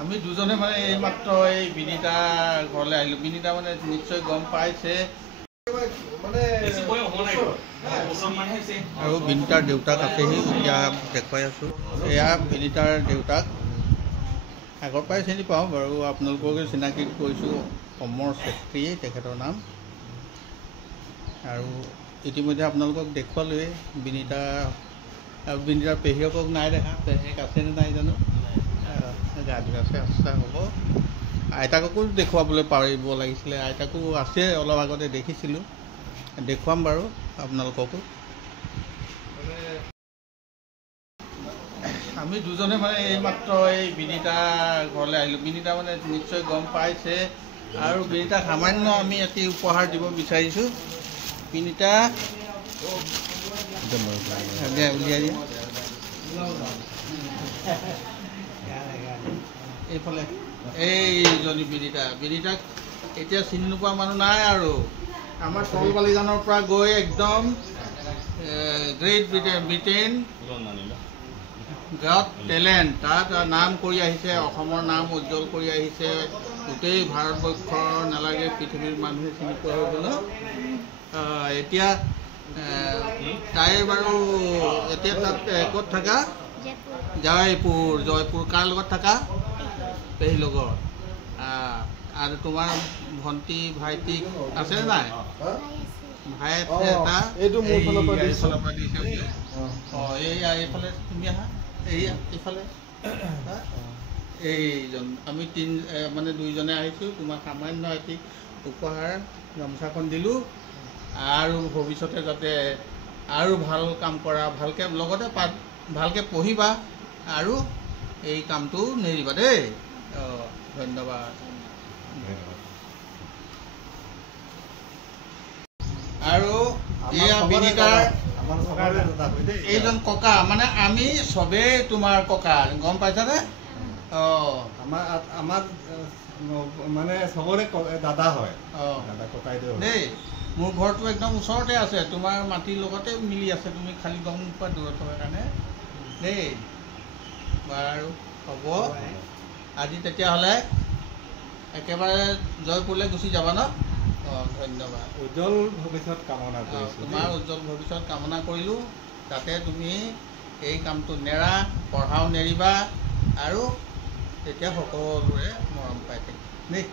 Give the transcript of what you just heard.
আমি দুজনে মানে এইমাত্ৰ এই বিনীতা ঘৰলৈ আহিলোঁ। বিনীতা মানে নিশ্চয় গম পাইছে আৰু বিনীতাৰ দেউতাক আছেহি। এতিয়া দেখুৱাই আছোঁ, এয়া বিনীতাৰ দেউতাক। আগৰ পৰাই চিনি পাওঁ বাৰু, আপোনালোককে চিনাকি কৰিছোঁ। অমৰ চেত্ৰী তেখেতৰ নাম। আৰু ইতিমধ্যে আপোনালোকক দেখুৱালোৱেই বিনীতা আৰু বিনীতাৰ পেহীয়েকক নাই দেখা। পেহীয়েক আছেনে নাই জানো, গা ধুই আছে, আস্থা হ'ব। আইতাককো দেখুৱাবলৈ পাৰিব লাগিছিলে, আইতাকো আছে, অলপ আগতে দেখিছিলোঁ। দেখুৱাম বাৰু আপোনালোককো। আমি দুজনে মানে এইমাত্ৰ এই বিনীতা ঘৰলৈ আহিলোঁ। বিনীতা মানে নিশ্চয় গম পাইছে আৰু বিনীতাক সামান্য আমি এটি উপহাৰ দিব বিচাৰিছোঁ। বিনীতা উলিয়াই দিয়া এইফালে। এইজনী বিনীতাক এতিয়া চিনি নোপোৱা মানুহ নাই আৰু। আমাৰ তলবালিজানৰ পৰা গৈ একদম গ্ৰেট ব্ৰিটেইন গট টেলেণ্ট তাত নাম কৰি আহিছে, অসমৰ নাম উজ্জ্বল কৰি আহিছে। গোটেই ভাৰতবৰ্ষৰ নালাগে, পৃথিৱীৰ মানুহে চিনি পোৱা হৈ গ'ল। এতিয়া তাই বাৰু এতিয়া তাত ক'ত থাকা? জয়পুৰ। কাৰ লগত থাকা? পেহীৰ লগত। আৰু তোমাৰ ভণ্টি ভাইটি আছেনে নাই? ভাই আছে এটা, এইফালৰ পৰা দিছে। এইফালে তুমি আহা, এইফালে এইজন। আমি মানে দুইজনে আহিছোঁ। তোমাক সামান্য এটি উপহাৰ গামোচাখন দিলোঁ। আৰু ভৱিষ্যতে যাতে আৰু ভাল কাম কৰা, ভালকৈ লগতে ভালকৈ পঢ়িবা আৰু এই কামটো নেৰিবা দেই। ধন্যবাদ। আৰু এয়া বিনীতাৰ এইজন ককা, মানে আমি চবেই তোমাৰ ককা, গম পাইছানে? আমাৰ মানে চবৰে দাদা হয়। দেই, মোৰ ঘৰটো একদম ওচৰতে আছে, তোমাৰ মাটিৰ লগতে মিলি আছে। তুমি খালি গম নোপোৱা দূৰত থকাৰ কাৰণে দেই। বাৰু হ'ব, আজি তেতিয়াহ'লে একেবাৰে জয়পুৰলৈ গুচি যাবা ন? ধন্যবাদ। উজ্জ্বল ভৱিষ্যত কামনা কৰিছোঁ। তোমাৰ উজ্জ্বল ভৱিষ্যত কামনা কৰিলোঁ। যাতে তুমি এই কামটো নেৰা, পঢ়াও নেৰিবা আৰু তেতিয়া সকলোৰে মৰম পাই থাকিবা দেই।